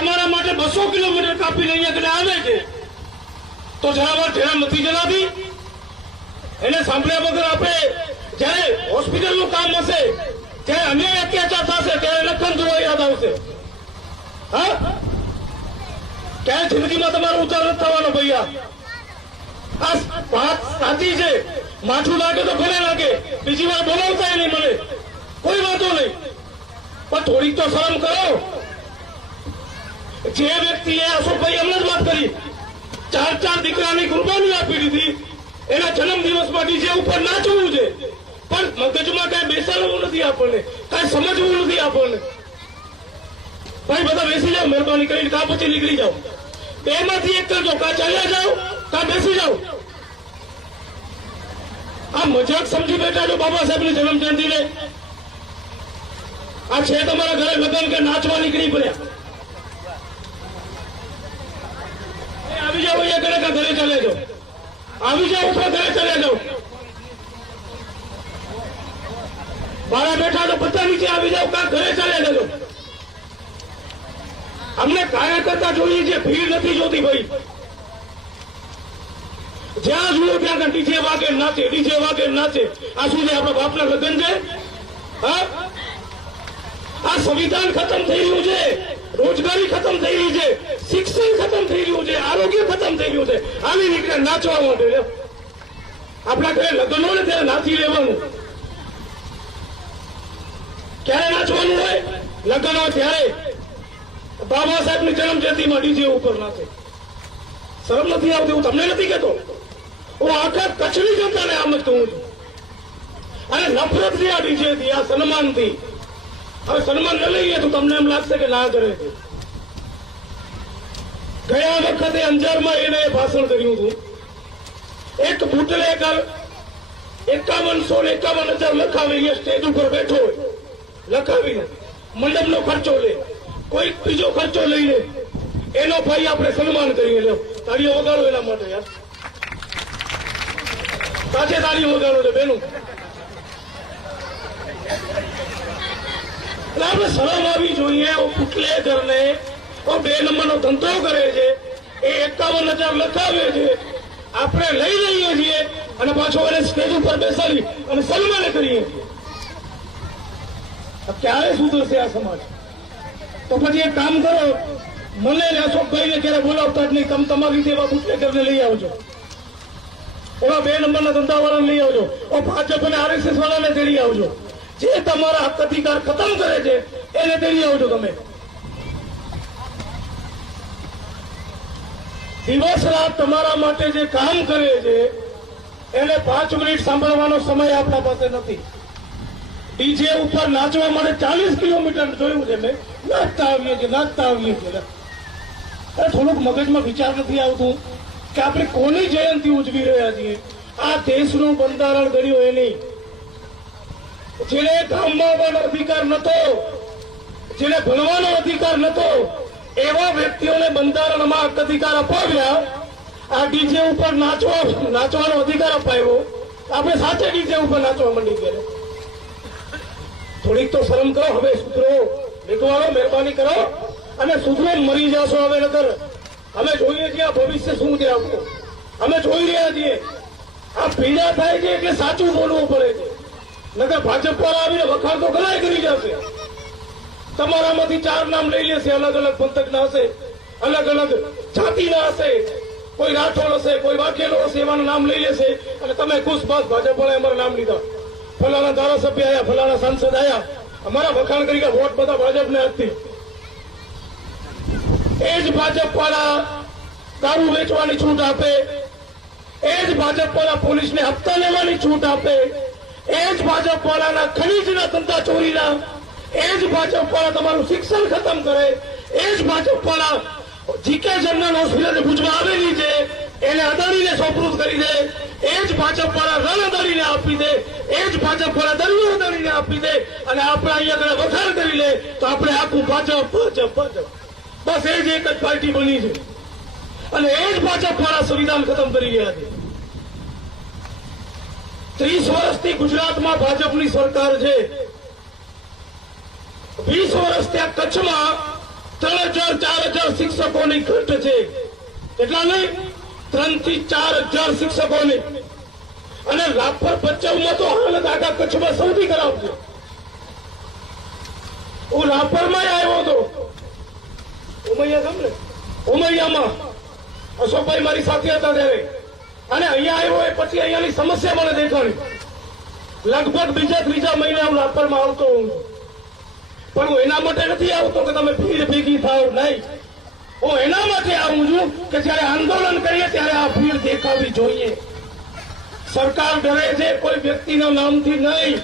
તમારા માટે બસો કિલોમીટર કાપીને અહીંયા આગળ આવે છે. તો જરા ધ્યાન નથી જણાવી. એને સાંભળ્યા વગર આપણે જ્યારે હોસ્પિટલનું કામ હશે, જ્યારે અન્યાય અત્યાચાર થશે, ત્યારે લખન જોવા યાદ આવશે. હા? ક્યારે જિંદગીમાં તમારો ઉતાર નથી થવાનો ભૈયા. આ વાત સાચી છે. માથું લાગે તો ભલે લાગે. બીજી વાર બોલાવતા નહીં મને. કોઈ વાંધો નહીં. પણ થોડીક તો શરમ કરો. જે વ્યક્તિએ અશોકભાઈ એમને જ વાત કરી, ચાર ચાર દીકરાની કુરબાની આપી દીધી એના જન્મદિવસ દિવસમાં જે ઉપર નાચવું છે, પણ મગજમાં કઈ બેસાડવું નથી આપણને, કઈ સમજવું નથી આપણને. ભાઈ બધા બેસી જાઓ, મહેરબાની કરીને, કા પછી નીકળી જાઓ. બે માંથી એક કરજો, કા ચાલ્યા જાઓ, કા બેસી જાઓ. આ મજાક સમજી બેઠા છો બાબા સાહેબની જન્મ જયંતિને. આ છે તમારા ઘરે લગ્ન કે નાચવા નીકળી પડ્યા. આવી જાઓ ઘરે કા ઘરે ચાલે જાઓ. આવી જાઓ અથવા ઘરે ચાલે જાઓ. બારા બેઠા તો બધા નીચે આવી જાઓ કા ઘરે ચાલે જાઓ. અમને કાર્યકર્તા જોઈએ છે ભીડ નથી જોતી ભાઈ. જ્યાં જુઓ ત્યાં ડીજે વાગે નાચે, ડીજે વાગે નાચે. આ શું છે, આપણા બાપના લગ્ન છે? હા? આ સંવિધાન ખતમ થઈ રહ્યું છે. રોજગારી ખતમ થઈ રહી છે, શિક્ષણ ખતમ થઈ રહ્યું છે, આરોગ્ય ખતમ થઈ રહ્યું છે. આવી રીતે નાચવા માટે. આપણા ઘરે લગ્ન હોય ને ત્યારે નાચી લેવાનું. ક્યારે નાચવાનું હોય? લગ્ન હોય ત્યારે. બાબા સાહેબની જન્મ જયંતિમાં ડીજે ઉપર નાચે. શરમ નથી આવતી, હું તમને નથી કહેતો. હું આખા કચ્છની જનતાને આમ જ કહું છું. અને નફરતથી આ ડીજે આ સન્માનથી હવે સન્માન ન લઈએ તો તમને એમ લાગશે કે ના કરે. છે ગયા વખતે અંજારમાં એને ભાષણ કર્યું હતું. એક બુટલેકર એકાવનસો ને એકાવન હજાર લખાવી સ્ટેજ ઉપર બેઠો હોય. લખાવીને મંડપનો ખર્ચો લે. કોઈ બીજો ખર્ચો લઈ લે એનો ભાઈ આપણે સન્માન કરીએ. લો તાળીઓ વગાડો એના માટે યાર. સાચે તાળીઓ વગાડો છે બેનું. એટલે આપણે શરમ આવી જોઈએ બુટલેકરને ઓ બે નંબરનો ધંધો કરે છે, એ એકાવન હજાર લખાવે છે. આપણે લઈ લઈએ છીએ અને પાછો એને સ્ટેજ ઉપર બેસાડી અને સન્માન કરીએ ક્યારે સુધરશે આ સમાજ? તો પછી એક કામ કરો, મને અશોકભાઈને ક્યારે બોલાવતા જ નહીં. તમે તમારી રીતે એવા બુટલેકરને લઈ આવજો. એવા બે નંબરના ધંધાવાળાને લઈ આવજો. ભાજપ અને આરએસએસ વાળાને તેડી આવજો. જે તમારા હક અધિકાર ખતમ કરે છે, એને તેડી આવજો તમે. દિવસ રાત તમારા માટે જે કામ કરે છે, એને પાંચ મિનિટ સાંભળવાનો સમય આપણા પાસે નથી. ડીજે ઉપર નાચવા માટે ચાલીસ કિલોમીટર જોયું છે મેં. નાચતા આવીએ છીએ, નાચતા આવીએ છીએ. અરે થોડુંક મગજમાં વિચાર નથી આવતું કે આપણે કોની જયંતિ ઉજવી રહ્યા છીએ? આ દેશનું બંધારણ ઘડ્યું એની. જેને ગામમાં આવવાનો અધિકાર નતો જેને ભણવાનો અધિકાર નતો એવા વ્યક્તિઓને બંધારણમાં હક અધિકાર અપાવ્યા. આ ડીજે ઉપર નાચવા, નાચવાનો અધિકાર અપાયો. આપણે સાચે ડીજે ઉપર નાચવા માંડી ગયા થોડીક તો શરમ કરો, હવે સુધરો. નીકળો મહેરબાની કરો. અને સુધરો મરી જશો હવે નગર અમે જોઈએ છીએ આ ભવિષ્ય શું છે આપણું. અમે જોઈ રહ્યા છીએ. આ પીડા થાય છે એટલે સાચું બોલવું પડે છે? નગર ભાજપ વાળા આવીને વખાણ તો ઘણા કરી જશે. તમારામાંથી ચાર નામ લઈ લેશે, અલગ અલગ પંથકના હશે, અલગ અલગ જાતિના હશે. કોઈ રાઠોડ હશે, કોઈ વાઘેલો હશે, એવાનું નામ લઈ લેશે. અને તમે ખુશ બસ, ભાજપ વાળા અમારા નામ લીધા. ફલાણા ધારાસભ્ય આવ્યા ફલાણા સાંસદ આવ્યા અમારા વખાણ કરી ગયા વોટ બધા ભાજપને હતી એ જ ભાજપ વાળા દારૂ વેચવાની છૂટ આપે. એ જ ભાજપ વાળા પોલીસને હપ્તા લેવાની છૂટ આપે. એ જ ભાજપ વાળાના ખનીજના ધંધા ચોરીના, એ જ ભાજપ વાળા તમારું શિક્ષણ ખતમ કરે, એ જ ભાજપ વાળા જીકે જનરલ હોસ્પિટલ ભુજમાં આવેલી છે, એને અદાણીને સોપરૂપ કરી દે, એ જ ભાજપ વાળા રણ અદાણીને આપી દે, એ જ ભાજપ વાળા દરિયો અદાણીને આપી દે, અને આપણે અહીંયા આગળ વખાણ કરી લે, તો આપણે આખું ભાજપ ભાજપ ભાજપ. બસ એ જ એક જ પાર્ટી બની છે. અને એ જ ભાજપ વાળા સંવિધાન ખતમ કરી ગયા છે. ત્રીસ વર્ષથી ગુજરાતમાં ભાજપની સરકાર છે. વીસ વર્ષ ત્યાં કચ્છમાં ત્રણ હજાર, ચાર હજાર શિક્ષકોની ઘટ છે. કેટલા નહીં ત્રણથી ચાર હજાર શિક્ષકોની. અને રાપર ભચાઉમાં તો હાલત આખા કચ્છમાં સૌથી ખરાબ છે. હું રાપરમાં આવ્યો હતો. ઉમૈયા તમને ઉમૈયામાં. અશોકભાઈ મારી સાથે હતા ત્યારે. અને અહીંયા આવ્યો એ પછી અહીંયાની સમસ્યા મને દેખાણી લગભગ બીજા ત્રીજા મહિને હું રાપરમાં આવતો હોઉં પણ હું એના માટે નથી આવતો કે તમે ભીડ ભેગી થાવ, નહીં. હું એના માટે આવું છું કે જયારે આંદોલન કરીએ ત્યારે આ ભીડ દેખાવી જોઈએ. સરકાર ડરે છે, કોઈ વ્યક્તિના નામથી નહીં.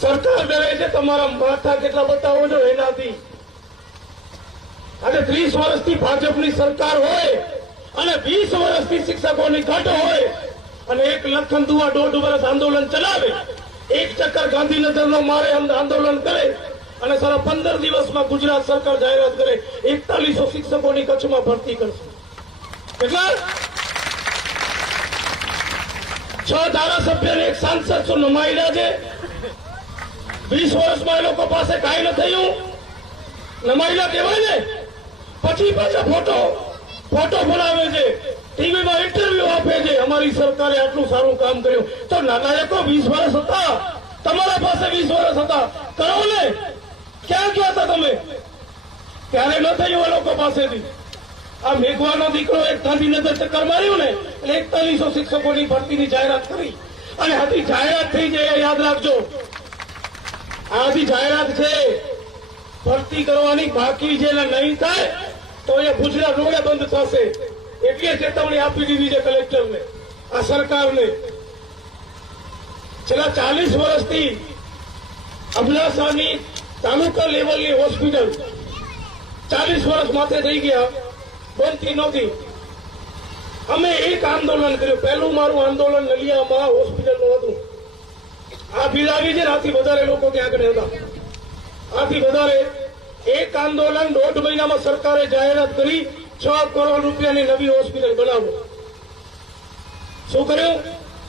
સરકાર ડરે છે, તમારા માથા કેટલા બતાવો છો એનાથી. આજે ત્રીસ વર્ષથી ભાજપની સરકાર હોય. અને વીસ વર્ષથી શિક્ષકોની ઘટ હોય અને એક લખન દુઆ દોઢ વર્ષ આંદોલન ચલાવે, એક ચક્કર ગાંધીનગરનો મારે આંદોલન કરે અને સારા પંદર દિવસમાં ગુજરાત સરકાર જાહેરાત કરે, એકતાલીસો શિક્ષકોની કચ્છમાં ભરતી કરશે. કેટલા? છ ધારાસભ્ય એક સાંસદ શું નમાયેલા છે. વીસ વર્ષમાં એ લોકો પાસે કાંઈ ન થયું. નમાયેલા કહેવાય ને? પછી પાછા ફોટો. ફોટો બનાવે છે. ટીવીમાં ઇન્ટરવ્યુ આપે છે. અમારી સરકારે આટલું સારું કામ કર્યું. તો નાનાયકો વીસ વર્ષ હતા. તમારા પાસે વીસ વર્ષ હતા. કરો ને. ક્યાં ગયા હતા તમે? ત્યારે ન થયું એ લોકો પાસેથી? આ મેઘવાનો દીકરો એક ગાંધીનગર ચક્કર માર્યું ને. એકતાલીસો શિક્ષકોની ભરતીની જાહેરાત કરી. અને હજી જાહેરાત થઈ છે યાદ રાખજો. આ હજી જાહેરાત છે. ભરતી કરવાની બાકી છે નહીં થાય તો અહીંયા ગુજરાત રોડે બંધ થશે. એટલી ચેતવણી આપી દીધી છે કલેક્ટરને, આ સરકારને. છેલ્લા ચાલીસ વર્ષથી અબડાસાની તાલુકા લેવલની હોસ્પિટલ ચાલીસ વર્ષ માથે થઈ ગયા, બનતી નહોતી. અમે એક આંદોલન કર્યું. પહેલું મારું આંદોલન નલિયામાં હોસ્પિટલનું હતું. આ ભીડ આવી છે ને, આથી વધારે લોકો ત્યાં આગળ હતા. આથી વધારે એક આંદોલન દોઢ મહિનામાં સરકારે જાહેરાત કરી, છ કરોડ રૂપિયાની નવી હોસ્પિટલ બનાવો. શું કર્યું?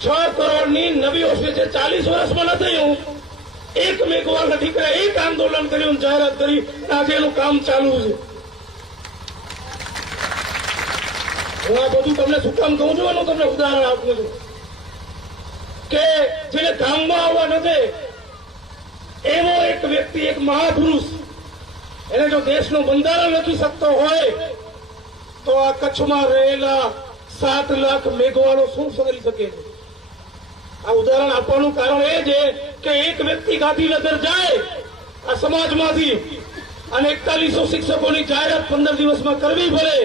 છ કરોડની નવી હોસ્પિટલ ચાલીસ વર્ષમાં ન થયું. એક મેઘવાળના દીકરા એક આંદોલન કર્યું જાહેરાત કરી આજે એનું કામ ચાલુ છે. હું આ બધું તમને શું કામ કહું છું? એનું તમને ઉદાહરણ આપું છું. કે જેને ગામમાં આવવા નથી એવો એક વ્યક્તિ, એક મહાપુરુષ એને જો દેશનું બંધારણ લખી શકતો હોય, તો આ કચ્છમાં રહેલા સાત લાખ મેઘવાળો શું કરી શકે છે? આ ઉદાહરણ આપવાનું કારણ એ છે કે એક વ્યક્તિ ગાંધીનગર જાય, આ સમાજમાંથી અને એકતાલીસો શિક્ષકોની જાહેરાત પંદર દિવસમાં કરવી પડે.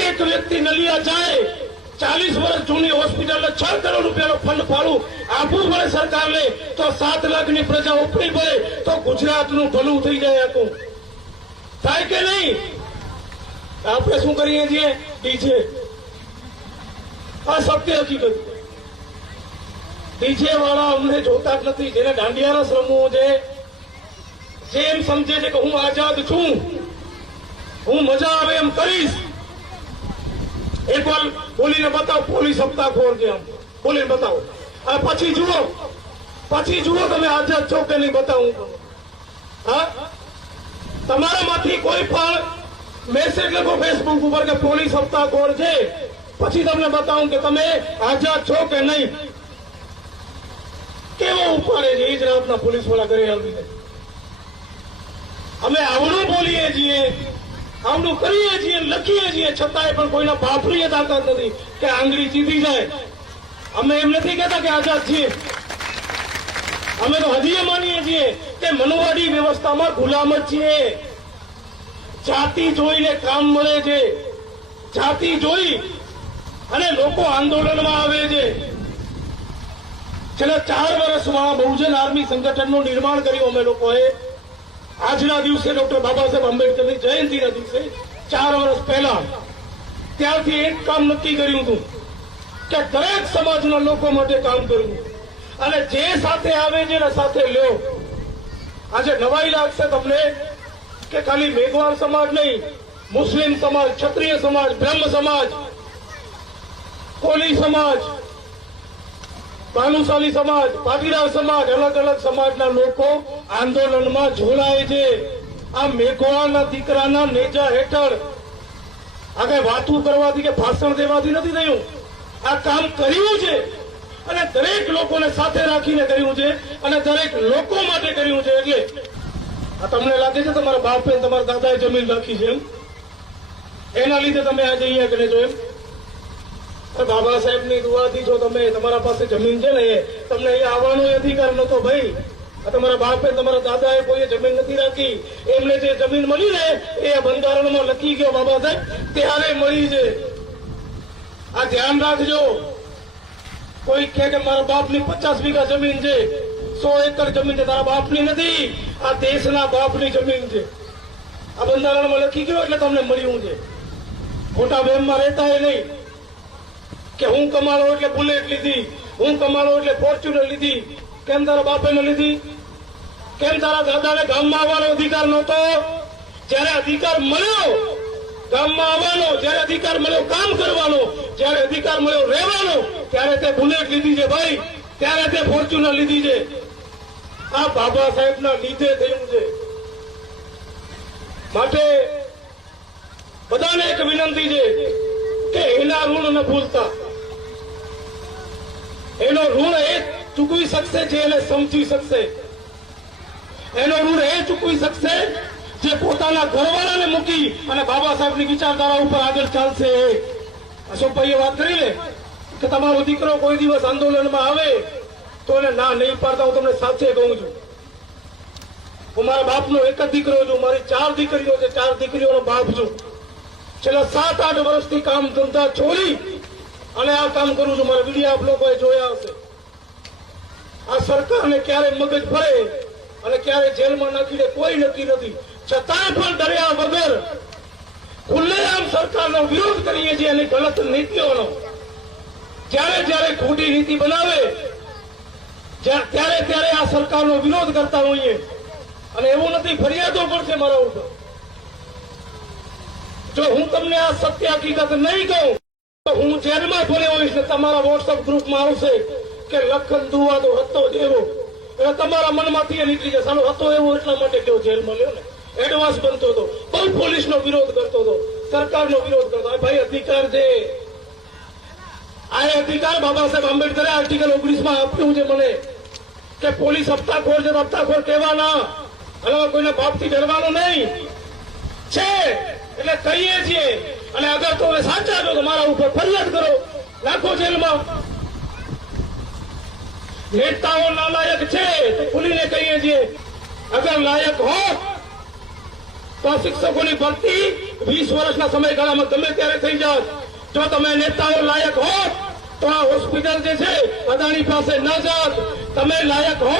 એક વ્યક્તિ નલિયા જાય, ચાલીસ વર્ષ જૂની હોસ્પિટલને છ કરોડ રૂપિયાનો ફંડ ફાળું આપવું પડે સરકારને, તો સાત લાખની પ્રજા ઉપડી પડે, તો ગુજરાતનું ભલું થઈ જાય હતું થાય કે નહીં? આપણે શું કરીએ છીએ? ડીજે આ સત્ય હકીકત ડીજે વાળા અમને જોતા જ નથી. જેને દાંડિયાના રમવો છે, જે એમ સમજે છે કે હું આઝાદ છું. હું મજા આવે એમ કરીશ. એક વાર બોલીને બતાવો, પોલીસ હપ્તાખોર છે આમ. બોલીને બતાવો. આ પછી જુઓ. પછી જુઓ તમે આઝાદ છો કે નહીં, બતાવું હા? તમારામાંથી કોઈ પણ મેસેજ લખો ફેસબુક ઉપર કે પોલીસ હપ્તાખોર છે? પછી તમને બતાવું કે તમે આઝાદ છો કે નહીં. કેવો ઉપાડે છે? એ જ રાતના પોલીસવાળા ઘરે આવી અમે આવડું બોલીએ છીએ, આવડું કરીએ છીએ, લખીએ છીએ, છતાંય પણ કોઈના બાપની તાકાત નથી કે આંગળી ચીધી જાય. અમે એમ નથી કહેતા કે આઝાદ છીએ. અમે તો હજી એ માનીએ છીએ કે મનુવાડી વ્યવસ્થામાં ગુલામ જ છીએ. જાતિ જોઈને કામ મળે છે. જાતિ જોઈ અને લોકો આંદોલનમાં આવે છે. છેલ્લા ચાર વર્ષમાં બહુજન આર્મી સંગઠનનું નિર્માણ કર્યું અમે લોકોએ. આજના દિવસે ડોક્ટર બાબા સાહેબ આંબેડકરની જયંતિના દિવસે ચાર વર્ષ પહેલા. ત્યારથી એક કામ નક્કી કર્યું હતું કે દરેક સમાજના લોકો માટે કામ કરવું અને જે સાથે આવે છે એના સાથે લ્યો. આજે નવાઈ લાગશે તમને કે ખાલી મેઘવાળ સમાજ નહીં, મુસ્લિમ સમાજ, ક્ષત્રિય સમાજ, બ્રહ્મ સમાજ, કોલી સમાજ, ભાનુશાલી સમાજ, પાટીદાર સમાજ, અલગ અલગ સમાજના લોકો આંદોલનમાં જોડાય છે. આ મેઘવાળના દીકરાના નેજા હેઠળ આગળ વાતું કરવાથી કે ભાષણ દેવાથી નથી થયું. આ કામ કર્યું છે. અને દરેક લોકોને સાથે રાખીને કર્યું છે અને દરેક લોકો માટે કર્યું છે. એટલે આ તમને લાગે છે તમારા બાપે તમારા દાદાએ જમીન રાખી છે એના લીધે તમે આજે અહીંયા કરે છો એમ? બાબા સાહેબની દુઆથી જો તમે તમારા પાસે જમીન છે ને, એ તમને અહીંયા આવવાનો અધિકાર નતો ભાઈ. આ તમારા બાપે તમારા દાદાએ કોઈએ જમીન નથી રાખી. એમને જે જમીન મળી ને, એ બંધારણમાં લખી ગયો બાબા સાહેબ. ત્યારે મળી છે. આ ધ્યાન રાખજો. કોઈ કહે કે મારા બાપની પચાસ વીઘા જમીન છે, સો એકર જમીન છે, તારા બાપની નથી. આ દેશના બાપની જમીન છે. આ બંધારણમાં લખી ગયો એટલે તમને મળ્યું છે. ખોટા વેમમાં રહેતા નહીં. કે હું કમાડો એટલે બુલેટ લીધી, હું કમાડો એટલે ફોર્ચ્યુનર લીધી. કેમ તારા બાપે ન લીધી? કેમ તારા દાદાને ગામમાં આવવાનો અધિકાર નહોતો? જ્યારે અધિકાર મળ્યો ગામમાં આવવાનો, જયારે અધિકાર મળ્યો, કામ કરવાનો, જયારે અધિકાર મળ્યો, રહેવાનો, ત્યારે તે બુલેટ લીધી છે ભાઈ, ત્યારે તે ફોર્ચ્યુનર લીધી છે. આ બાબા સાહેબના લીધે થયું છે. માટે બધાને એક વિનંતી છે કે એના ઋણ ન ભૂલતા. એનો ઋણ એ ચૂકવી શકશે જે એને સમજી શકશે. એનો ઋણ એ ચૂકવી શકશે જે પોતાના ઘરવાળાને મૂકી અને બાબા સાહેબની વિચારધારા ઉપર આગળ ચાલશે. અશોકભાઈએ વાત કરી ને, કે તમારો દીકરો કોઈ દિવસ આંદોલનમાં આવે તો એને ના નહીં પાડતા, હું તમને સાચે કહું છું. હું મારા બાપનો એક જ દીકરો છું, મારી ચાર દીકરીઓ છે, ચાર દીકરીઓનો બાપ છું. છેલ્લા સાત, આઠ વર્ષથી કામ ધંધા છોડી અને આ કામ કરું છું. મારા વીડિયો આપ લોકોએ જોયા હશે. આ સરકારને ક્યારે મગજ ભરે અને ક્યારે જેલમાં નાખીને કોઈ નક્કી નથી. છતાંય પણ ડર્યા વગર ખુલ્લેઆમ સરકારનો વિરોધ કરીએ છીએ અને ગલત નીતિઓનો. જ્યારે જ્યારે ખોટી નીતિ બનાવે ત્યારે ત્યારે આ સરકારનો વિરોધ કરતા હોઈએ. અને એવું નથી, ફરિયાદો પણ છે મારા ઉપર. જો હું તમને આ સત્ય હકીકત નહીં કહું, તો હું જેલમાં ભર્યો હોઈશ ને તમારા વોટ્સઅપ ગ્રુપમાં આવશે કે લખન દુવાદો હતો જ એવો એટલે તમારા મનમાંથી નીકળી જશે. હતો એવો એટલા માટે કેવો જેલમાં લ્યો ને. એડવાન્સ બનતો હતો. બહુ પોલીસનો વિરોધ કરતો હતો. સરકારનો વિરોધ કરતો ભાઈ અધિકાર છે. આ અધિકાર બાબા સાહેબ આંબેડકરે આર્ટિકલ ઓગણીસમાં આપ્યું છે મને. કે પોલીસ હપ્તાખોર છે તો હપ્તાખોર કહેવાના. અને હવે કોઈને બાપથી ડરવાનો નહીં. છે. એટલે કહીએ છીએ. અને અગર તમે સાચા છો તો મારા ઉપર ફરિયાદ કરો. નાખો જેલમાં. નેતાઓ નાલાયક છે તો ખુલીને કહીએ છીએ. અગર લાયક હો તો શિક્ષકોની ભરતી વીસ વર્ષના સમયગાળામાં ગમે ત્યારે થઈ જાય. જો તમે નેતાઓ લાયક હો, તો આ હોસ્પિટલ જે છે, અદાણી પાસે ન જાત. તમે લાયક હો,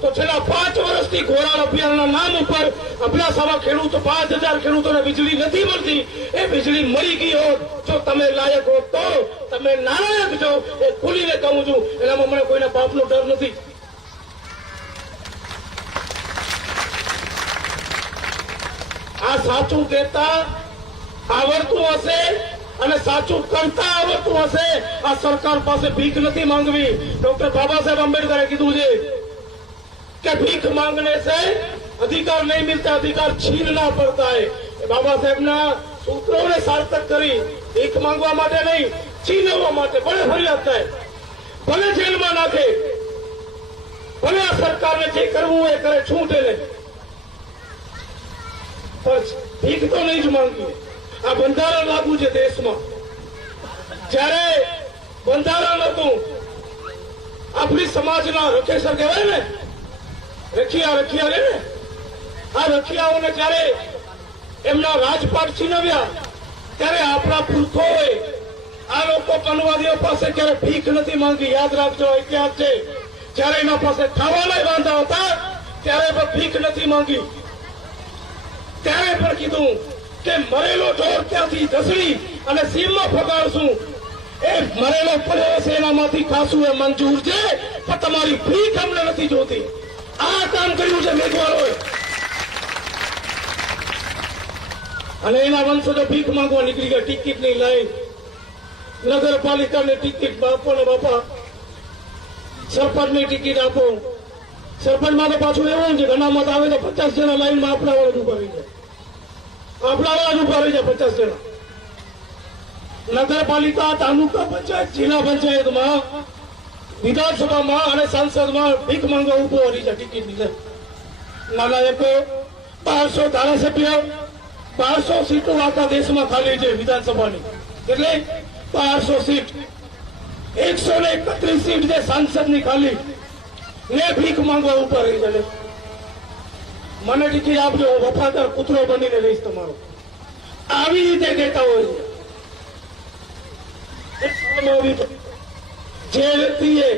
તો છેલ્લા પાંચ વર્ષથી ઘોરાળ અભિયાનના નામ ઉપર અભ્યાસામાં ખેડૂતો, પાંચ હજાર ખેડૂતોને વીજળી નથી મળતી. એ વીજળી મળી ગઈ હોત. જો તમે લાયક હો તો તમે નારાયક છો. એ ખુલીને કહું છું, એનામાં મને કોઈના પાપનો ડર નથી. साचू देता आवड़त हे करता आवड़त डॉक्टर बाबा साहेब आंबेडकर अधिकार नहीं पड़ता है। बाबा साहेब सूत्रों ने सार्थक करी, भीख मांगवा नहीं है भले जेल में नाखे भले आ सरकार ने जो करवे करे छूटे नहीं ભીખ તો નહીં જ માંગીએ. આ બંધારણ લાગુ છે દેશમાં. જ્યારે બંધારણ હતું, આપણી સમાજના રખેસર કહેવાય ને? રખિયા રખિયા રે ને? આ રખિયાઓને જ્યારે એમના રાજપાટ છીનવ્યા, ત્યારે આપણા પુરખોએ આ લોકો કનવાદીઓ પાસે ક્યારે ભીખ નથી માંગી? યાદ રાખજો ઇતિહાસ છે. જ્યારે એના પાસે ખાવાના વાંધા હતા, ત્યારે પણ ભીખ નથી માંગી. ત્યારે પણ કીધું કે મરેલો ઢોર ત્યાંથી ધસડી અને સીમમાં ફગાડશું. એ મરેલો પડ્યો છે એનામાંથી ખાસું એ મંજૂર છે પણ તમારી ભીખ અમને નથી જોતી. આ કામ કર્યું છે મેઘવાળોએ. અને એના વંશજો ભીખ માંગવા નીકળી ગયા. ટિકિટની લાઈન. નગરપાલિકાની ટિકિટ આપો ને બાપા. સરપંચની ટિકિટ આપો. સરપંચમાં તો પાછું એવું છે. ઘણા મત આવે તો પચાસ જણા લાઈનમાં આપણા વાળા જ ઊભા રહી જાય. આપણા વાળા જ ઊભા રહી જાય પચાસ જણા. નગરપાલિકા, તાલુકા પંચાયત, જિલ્લા પંચાયતમાં, વિધાનસભામાં અને સંસદમાં ભીખ માંગવા ઊભો રહી જાય ટિકિટ લીધે. નાલાયકો બારસો ધારાસભ્ય, બારસો સીટો આખા દેશમાં ખાલી છે વિધાનસભાની. એટલે બારસો સીટ. એકસો ને એકત્રીસ સીટ છે સાંસદની ખાલી. ને ભીખ માંગવા ઉપર રહી છે મને ટિકિટ આપજો વફાદાર કૂતરો બનીને રહીશ તમારો. આવી રીતે કહેતા હોય જે વ્યક્તિએ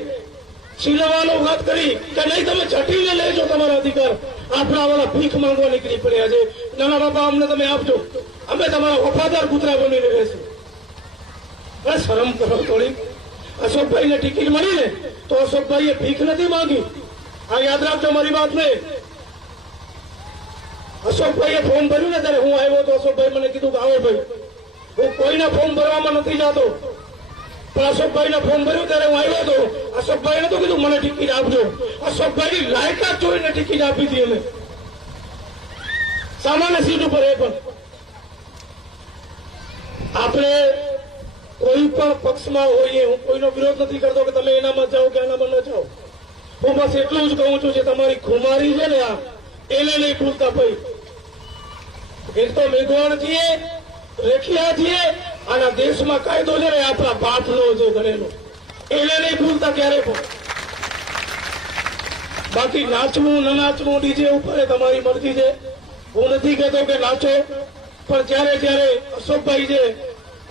છીનવાનો વાત કરી, કે નહીં, તમે ઝટીને લેજો તમારો અધિકાર. આપણા વાળા ભીખ માંગવા નીકળી પડ્યા છે. નાના બાપા, અમને તમે આપજો. અમે તમારા વફાદાર કૂતરા બનીને રહેશું. શરમ કરો થોડી અશોકભાઈને ટિકિટ મળી ને તો અશોકભાઈએ ભીખ નથી માંગી. આ યાદ રાખજો મારી વાત ને અશોકભાઈએ ફોર્મ ભર્યું ને ત્યારે હું આવ્યો તો અશોકભાઈ મને કીધું કે આવો ભાઈ. હું કોઈના ફોર્મ ભરવામાં નથી જાતો. પણ અશોકભાઈને ફોર્મ ભર્યું ત્યારે હું આવ્યો હતો. અશોકભાઈ નતું કીધું, મને ટિકિટ આપજો. અશોકભાઈ લાયકાત જોઈને ટિકિટ આપી હતી અમે સામાન્ય સીટ ઉપર એ પણ. આપણે કોઈ પણ પક્ષમાં હોઈએ, હું કોઈનો વિરોધ નથી કરતો કે તમે એનામાં જાઓ કે એનામાં ન જાઓ. હું બસ એટલું જ કહું છું કે તમારી ખુમારી છે ને આ, એને નહીં ભૂલતા ભાઈ. એક તો મેઘવાણ છીએ રેખિયા છીએ આના દેશમાં કાયદો છે ને આપણા બાપનો છે ગણેલો એને નહીં ભૂલતા ક્યારે પણ. બાકી નાચવું, ન નાચવું ડીજે ઉપર તમારી મરજી છે. હું નથી કહેતો કે નાચો, પણ જ્યારે જ્યારે અશોકભાઈ છે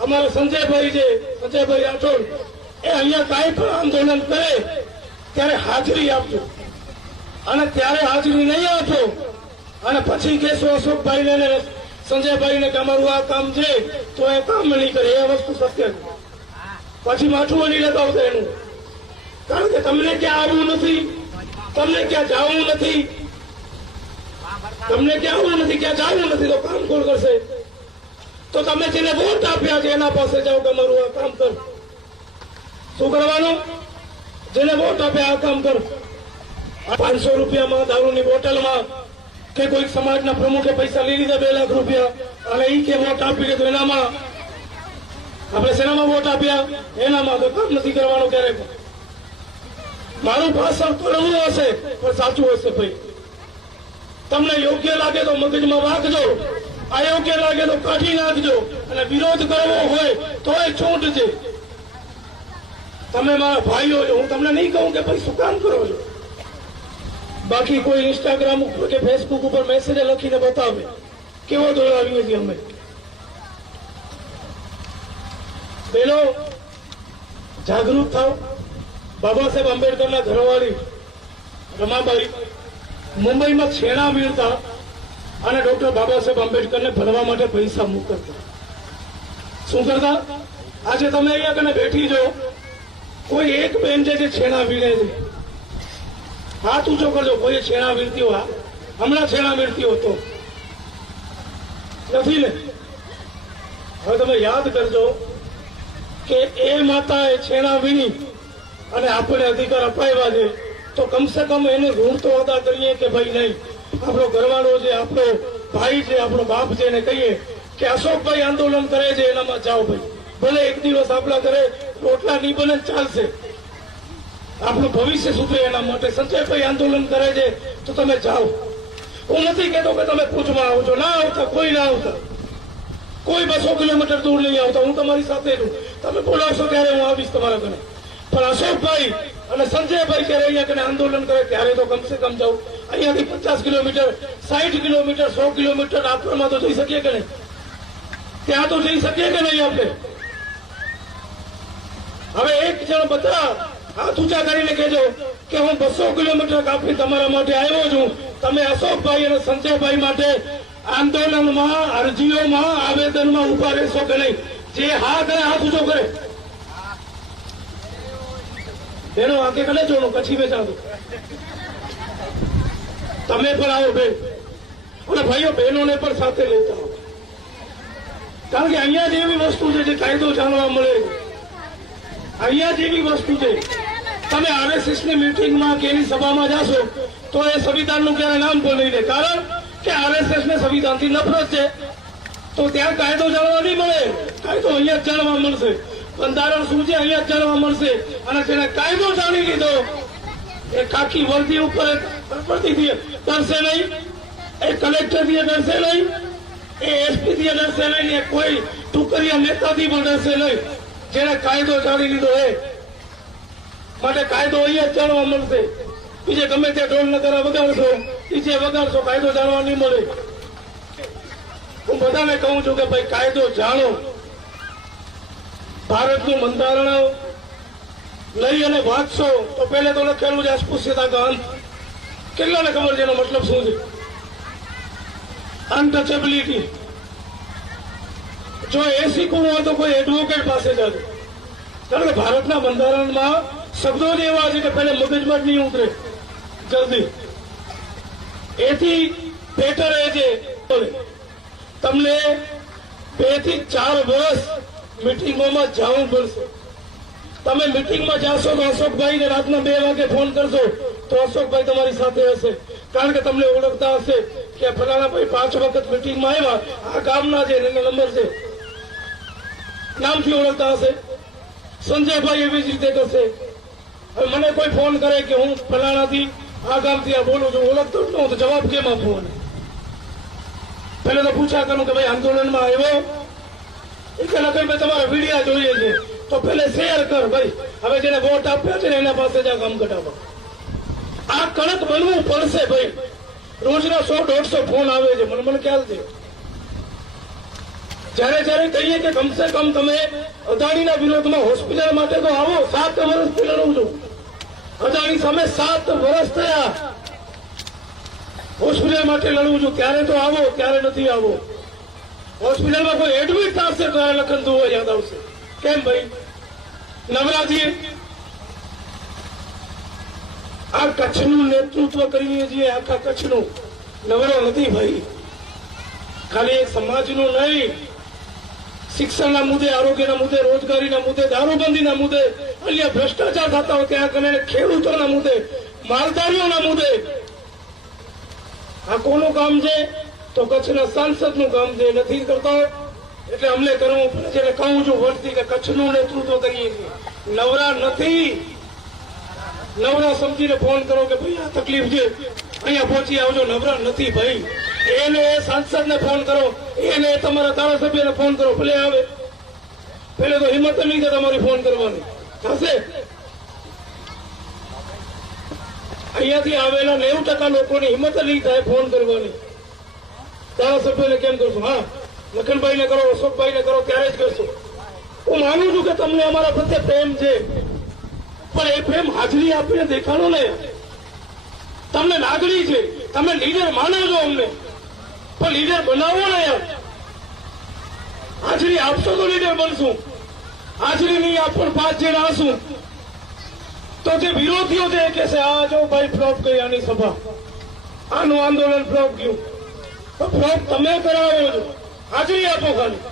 અમારા સંજયભાઈ છે, સંજયભાઈ રાઠોડ, એ અહીંયા કાંઈ પણ આંદોલન કરે, ત્યારે હાજરી આપજો. અને ત્યારે હાજરી નહીં આપો, અને પછી કહેશો અશોકભાઈને સંજયભાઈને કે અમારું આ કામ છે, તો એ કામ નહીં કરે, એ વસ્તુ સત્ય પછી માથું વળી લેતા આવશે એનું. કારણ કે તમને ક્યાં આવવું નથી, તમને ક્યાં જવું નથી, તમને ક્યાં આવવું નથી, ક્યાં જવું નથી, તો કામ કોણ કરશે? તો તમે જેને વોટ આપ્યા છે, એના પાસે જાઓ કે મારું આ કામ કર. શું કરવાનું? જેને વોટ આપ્યા, આ કામ કર. પાંચસો રૂપિયામાં દારૂની બોટલમાં કે કોઈક સમાજના પ્રમુખે પૈસા લઈ લીધા, બે લાખ રૂપિયા. અને ઈ કે વોટ આપી દીધો એનામાં? આપણે શેનામાં વોટ આપ્યા? એનામાં તો કામ નથી કરવાનું ક્યારેક મારું ભાષણ કડવું હશે, પણ સાચું હશે ભાઈ. તમને યોગ્ય લાગે તો મગજમાં રાખજો અયોગ્ય લાગે તો કાઢી નાખજો. અને વિરોધ કરવો હોય તો એ છૂટ છે તમે મારા ભાઈઓ છો, હું તમને નહીં કહું કે ભાઈ શું કામ કરો છો? બાકી કોઈ ઇન્સ્ટાગ્રામ ઉપર કે ફેસબુક ઉપર મેસેજ લખીને બતાવે. કેવો દોડાવીએ છીએ અમે? પેલો જાગૃત થાવ. બાબા સાહેબ આંબેડકરના ઘરવાળી રમાબાઈ. મુંબઈમાં છેણા વીણતા અને ડોક્ટર બાબા સાહેબ આંબેડકરને ભણવા માટે પૈસા મોકલતા શું કરતા? આજે તમે અહીંયા કને બેઠી જો કોઈ એક બેન છે જે છેડા વીણે છે. હાથ ઊંચો કરજો, કોઈ છેડા વીણતી હોય હમણાં છેણા વીણતી હતો નથી ને? હવે તમે યાદ કરજો કે એ માતાએ છેણા વીણી અને આપણે અધિકાર અપાવ્યા છે. તો કમસે કમ એને ઋણ તો અદા કરીએ કે ભાઈ નહીં? આપણો ઘરવાળો છે આપણો ભાઈ છે, આપણો બાપ છે એને કહીએ કે અશોકભાઈ આંદોલન કરે છે એનામાં જાઓ ભાઈ. ભલે એક દિવસ આપણા ઘરે રોટલા નહીં બને, ચાલશે. આપણું ભવિષ્ય સુધરે એના માટે. સંજયભાઈ આંદોલન કરે છે, તો તમે જાઓ. હું નથી કહેતો કે તમે પૂછમાં આવજો ના આવતા, કોઈ ના આવતા. કોઈ બસો કિલોમીટર દૂર નહીં આવતા. હું તમારી સાથે છું. તમે બોલાવશો ત્યારે હું આવીશ તમારા ઘરે. પણ અશોકભાઈ અને સંજયભાઈ જ્યારે અહીંયા કને આંદોલન કરે ત્યારે તો કમસે કમ જાઉં. અહીંયાથી પચાસ કિલોમીટર સાઠ કિલોમીટર, સો કિલોમીટર આક્રમમાં તો જઈ શકીએ કે નહીં? ત્યાં તો જઈ શકીએ કે નહીં આપણે? હવે એક જણ બધા હાથ ઊંચા કરીને કહેજો કે હું બસો કિલોમીટર કાપી તમારા માટે આવ્યો છું. તમે અશોકભાઈ અને સંજયભાઈ માટે આંદોલનમાં, અરજીઓમાં, આવેદનમાં ઊભા રહેશો કે નહીં? જે હા કરે હાથ ઊંચો કરે. બેનો આગે કને જોડો? કચ્છી બેસા દો તમે પણ આવો બેન. અને ભાઈઓ, બહેનોને પણ સાથે લેતા આવો. કારણ કે અહીંયા જેવી વસ્તુ છે જે કાયદો જાણવા મળે. અહીંયા જેવી વસ્તુ છે. તમે આરએસએસની મિટિંગમાં કે એની સભામાં જાશો, તો એ સંવિધાનનું ક્યારે નામ પણ નહીં લે. કારણ કે આરએસએસ ને સંવિધાનથી નફરત છે. તો ત્યાં કાયદો જાણવા નહીં મળે. કાયદો અહીંયા જ જાણવા મળશે. બંધારણ શું છે અહીંયા જાણવા મળશે. અને જેને કાયદો જાણી લીધો, એ ખાખી વર્દી ઉપર કરશે નહીં, એ કલેક્ટરથી ડરશે નહીં, એ એસપી થી ડરશે નહીં એ કોઈ ટુકરિયા નેતાથી પણ ડરશે નહીં. જેને કાયદો જાણી લીધો એ. માટે કાયદો અહીંયા જાણવા મળશે. બીજે ગમે તે ઢોલ નગરા વગાડશો નીચે વગાડશો કાયદો જાણવા નહીં મળે. હું બધાને કહું છું કે ભાઈ કાયદો જાણો. ભારતનું બંધારણ લઈ અને વાંચશો તો પહેલે તો લખેલું છે અસ્પૃશ્યતા અંત. કેટલાને ખબર છે એનો મતલબ શું છે? અનટચેબિલિટી જો એ શીખવું હોય તો કોઈ એડવોકેટ પાસે જજો કારણ કે ભારતના બંધારણમાં શબ્દો જ એવા છે કે પહેલે મગજમાં જ નહીં ઉતરે. જલ્દી. એથી બેટર એ છે. તમને બેથી ચાર વર્ષ મિટિંગોમાં જવું પડશે. તમે મિટિંગમાં જાશો તો અશોકભાઈને રાતના બે વાગે ફોન કરશો તો અશોકભાઈ તમારી સાથે હશે. કારણ કે તમને ઓળખતા હશે કે ફલાણાભાઈ પાંચ વખત મિટિંગમાં આવ્યા. આ ગામના છે, એનો નંબર છે. નામથી ઓળખતા હશે. સંજયભાઈ એવી જ રીતે કરશે. મને કોઈ ફોન કરે કે હું ફલાણાથી આ ગામથી આ બોલું છું. ઓળખતો જ તો જવાબ કેમ આપવો મને? પેલે તો પૂછ્યા કરું કે ભાઈ આંદોલનમાં આવ્યો. લખનભાઈ તમારા વિડિયા જોઈએ છે. તો પેલે શેર કર ભાઈ. હવે જેને વોટ આપ્યો છે એના પાસે જ કામ કઢાવો. આ કણક બનવું પડશે ભાઈ. રોજના સો દોઢસો ફોન આવે છે. મને મને ખ્યાલ છે. જ્યારે જ્યારે કહીએ કે કમસે કમ તમે અદાણીના વિરોધમાં હોસ્પિટલ માટે તો આવો. સાત વર્ષથી લડું છું. અદાણી સામે સાત વર્ષ થયા. હોસ્પિટલ માટે લડવું છું. ત્યારે તો આવો ત્યારે નથી આવો. હોસ્પિટલમાં કોઈ એડમિટ થશે તો આ લખન દુવો યાદ આવશે. કેમ ભાઈ? નવરાત્રી આ કચ્છનું નેતૃત્વ કરીએ છીએ આખા કચ્છનું નવરો નથી ભાઈ. ખાલી એક સમાજનું નહીં, શિક્ષણના મુદ્દે, આરોગ્યના મુદ્દે, રોજગારીના મુદ્દે, દારૂબંધીના મુદ્દે, અન્ય ભ્રષ્ટાચાર થતા હોય ત્યાં કને ખેડૂતોના મુદ્દે, માલધારીઓના મુદ્દે. આ કોનું કામ છે? તો કચ્છના સાંસદનું કામ છે નથી કરતો એટલે અમને કરવું પડે છે કહું છું વર્ષથી કે કચ્છનું નેતૃત્વ કરીએ છીએ. નવરા નથી. નવરા સમજીને ફોન કરો કે ભાઈ, આ તકલીફ છે. અહીંયા પહોંચી આવજો. નવરા નથી ભાઈ. એને એ સાંસદને ફોન કરો. એને તમારા ધારાસભ્યને ફોન કરો. ભલે આવે. પેલે તો હિંમત નહીં છે તમારી ફોન કરવાની. થશે? અહીંયાથી આવેલા નેવું ટકા લોકોની હિંમત નહીં થાય ફોન કરવાની. ધારાસભ્યને કેમ કરશું? હા? લખનભાઈને કરો, અશોકભાઈને કરો, ત્યારે જ કરશો. હું માનું છું કે તમને અમારા પ્રત્યે પ્રેમ છે. પણ એ પ્રેમ હાજરી આપીને દેખાડો ને. તમને લાગણી છે. તમે લીડર માનો છો અમને. પણ લીડર બનાવો ને યાર. હાજરી આપશો તો લીડર બનશું. હાજરી નહીં આપો ને પાંચ જણ આશું. તો જે વિરોધીઓ છે એ કહેશે, આ જો ભાઈ ફ્લોપ ગઈ આની સભા. આનું આંદોલન ફ્લોપ ગયું. તો ફ્લોપ તમે કરાવો છો હાજરી આપો ખાલી.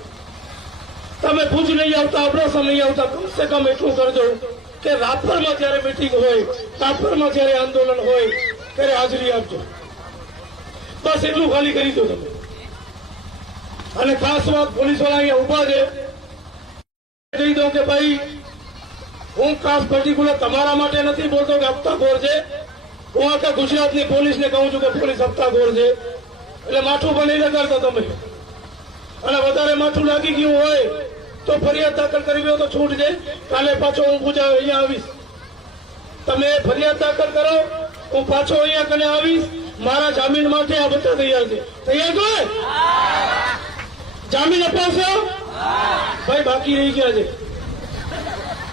તમે ભુજ નહીં આવતા, અબડાસા નહીં આવતા, કમસે કમ એટલું કરજો કે રાપરમાં જયારે મિટિંગ હોય રાપરમાં જયારે આંદોલન હોય, ત્યારે હાજરી આપજો. બસ એટલું ખાલી કરી દો તમે. અને ખાસ વાત પોલીસવાળા અહીંયા ઊભા છે. કહી દઉં કે ભાઈ, હું ખાસ પર્ટિક્યુલર તમારા માટે નથી બોલતો કે હપ્તાખોર છે. હું આખા ગુજરાતની પોલીસને કહું છું કે પોલીસ હપ્તાખોર છે. એટલે માથું પણ નહીં લગાડતા તમે. અને વધારે માથું લાગી ગયું હોય તો ફરિયાદ દાખલ કરવી હોય તો છૂટ છે કાલે પાછો હું પૂજા અહીંયા આવીશ. તમે ફરિયાદ દાખલ કરો, હું પાછો અહીંયા કને આવીશ. મારા જામીન માટે આ બધા તૈયાર છે. તૈયાર છો? જામીન અપાવશો? ભાઈ, બાકી રહી ગયા છે.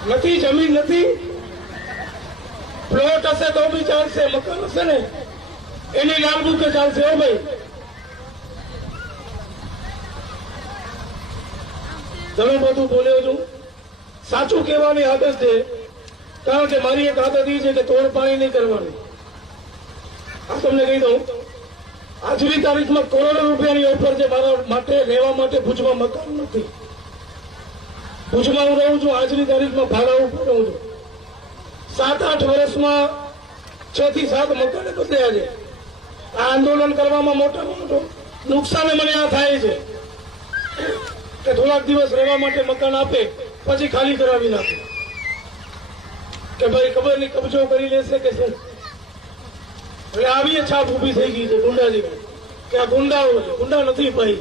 નથી, જમીન નથી. પ્લોટ હશે તો બી ચાલશે, મકાન હશે ને. એની લાલ બુકે ચાલશે હો ભાઈ. ઘણું બધું બોલ્યો છું. સાચું કહેવાની આદત છે, કારણ કે મારી એક આદત એ છે કે તોડ પાણી નહીં કરવાની. આ તમને કહી દઉં, આજની તારીખમાં કરોડો રૂપિયાની ઓફર છે મારા માટે, રહેવા માટે ભુજમાં મકાન નથી. ભુજમાં હું રહું છું, આજની તારીખમાં ભાડા ઉપર રહું છું. સાત આઠ વર્ષમાં છ થી સાત મકાને બદલ્યા છે. આ આંદોલન કરવામાં મોટા મોટું નુકસાન મને આ થાય છે. કે થોડાક દિવસ રહેવા માટે મકાન આપે, પછી ખાલી કરાવી નાખે. કે ભાઈ ખબર નહીં કબજો કરી લેશે કે શું? એટલે આવી છાપ ઊભી થઈ ગઈ છે ગુંડાજી કે આ ગુંડાઓ ગુંડા નથી ભાઈ.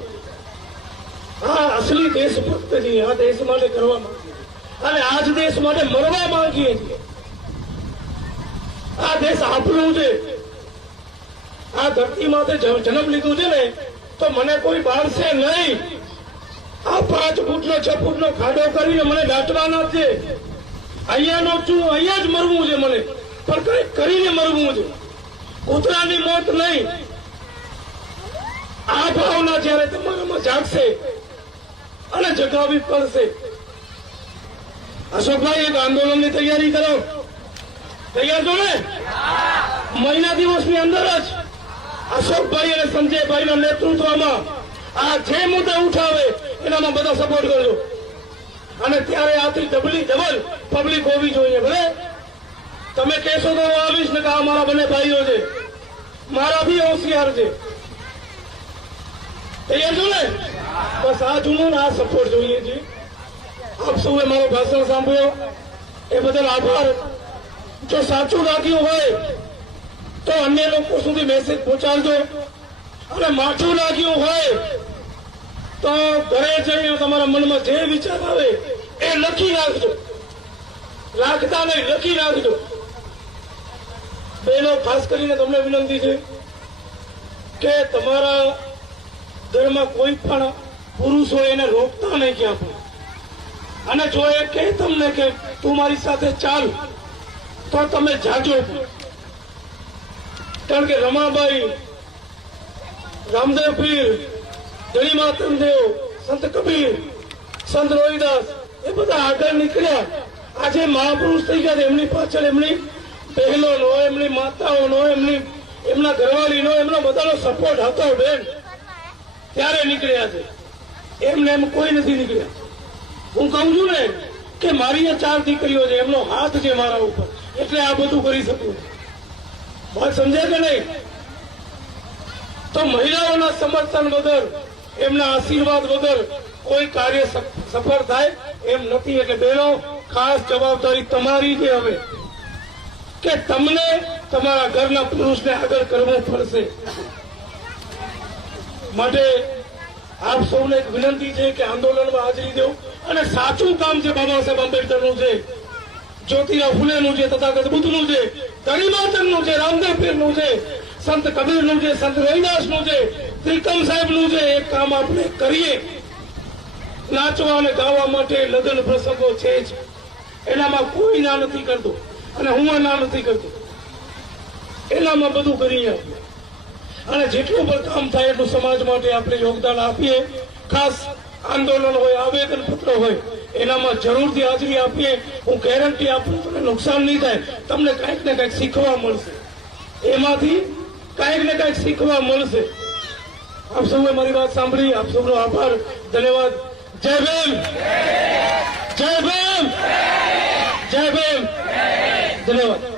હા અસલી દેશભક્ત છીએ, આ દેશ માટે કરવા માંગીએ અને આ જ દેશ માટે મરવા માંગીએ છીએ. આ દેશ આપણું છે. આ ધરતી માટે જન્મ લીધું છે ને, તો મને કોઈ બાળશે નહીં. આ પાંચ ફૂટનો, છ ફૂટનો ખાડો કરીને મને દાટવાના છે. અહીંયાનો છું, અહીંયા જ મરવું છે મને. પણ કઈ કરીને મરવું છે. કૂતરાની મોત નહીં. આ ભાવના જયારે તમારામાં જાગશે અને જગાવી પડશે. અશોકભાઈ, એક આંદોલનની તૈયારી કરો. તૈયાર છો ને? મહિના દિવસની અંદર જ અશોકભાઈ અને સંજયભાઈના નેતૃત્વમાં આ જે મુદ્દા ઉઠાવે, એનામાં બધા સપોર્ટ કરજો. અને ત્યારે આથી ડબલી, ડબલ પબ્લિક હોવી જોઈએ, ભલે? તમે કહેશો તો હું આવીશ ને કે આ મારા બંને ભાઈઓ છે. મારા બી હોશિયાર છે. તૈયાર છો ને? બસ આ જુનૂન આ સપોર્ટ જોઈએ છે. આપ સૌએ મારો ભાષણ સાંભળ્યો. એ બદલ આભાર. જો સાચું રાખ્યું હોય, તો અન્ય લોકો સુધી મેસેજ પહોંચાડજો. અને માઠું લાગ્યું હોય તો ઘરે જઈને તમારા મનમાં જે વિચાર આવે એ લખી નાખજો. રાખતા નહીં, લખી નાખજો. બહેનો ખાસ કરીને તમને વિનંતી છે કે તમારા ઘરમાં કોઈ પણ પુરુષ હોય એને રોકતા નહીં ક્યાં પણ. અને જો એ કહે તમને કે તું મારી સાથે ચાલ, તો તમે જાજો કારણ કે રમાબાઈ રામદેવ પીર ગરિમા તનદેવ સંત કબીર, સંત રોહિદાસ એ બધા આગળ નીકળ્યા. આજે મહાપુરુષ થઈ ગયા. એમની પાછળ એમની બહેનોનો એમની માતાઓનો એમની એમના ઘરવાળીનો એમનો બધાનો સપોર્ટ હતો બેન. ત્યારે નીકળ્યા છે. એમને એમ કોઈ નથી નીકળ્યા. હું કહું છું ને કે મારી આ ચાર દીકરીઓ છે, એમનો હાથ છે મારા ઉપર. એટલે આ બધું કરી શકું. વાત સમજાય કે નહીં? તો મહિલાઓના સમર્થન વગર, એમના આશીર્વાદ વગર કોઈ કાર્ય સફળ થાય એમ નથી. એટલે બહેનો, ખાસ જવાબદારી તમારી છે હવે. કે તમને તમારા ઘરના પુરુષને આગળ કરવું પડશે. માટે આપ સૌને એક વિનંતી છે કે આંદોલનમાં હાજરી દો. અને સાચું કામ છે બાબા સાહેબ આંબેડકરનું છે, જ્યોતિરાવ ફુલેનું છે તથાગત બુદ્ધનું છે ગરિમાચંદનું છે રામદેવ પીરનું છે સંત કબીરનું છે સંત રવિદાસનું છે ત્રિકમ સાહેબનું છે એ કામ આપણે કરીએ. નાચવા અને ગાવા માટે લગ્ન પ્રસંગો છે જ. એનામાં કોઈ ના નથી કરતો. અને હું ના નથી કરતો. એનામાં બધું કરીએ આપણે અને જેટલું પણ કામ થાય એટલું સમાજ માટે આપણે યોગદાન આપીએ. ખાસ આંદોલન હોય, આવેદન પત્ર હોય, એનામાં જરૂરથી હાજરી આપીએ. હું ગેરંટી આપું તમને નુકસાન નહીં થાય. તમને કંઈક ને કંઈક શીખવા મળશે. એમાંથી કંઈક ને કાંઈક શીખવા મળશે. આપ સૌએ મારી વાત સાંભળી, આપ સૌનો આભાર, ધન્યવાદ. જય ભીમ! જય ભીમ! જય ભીમ! ધન્યવાદ.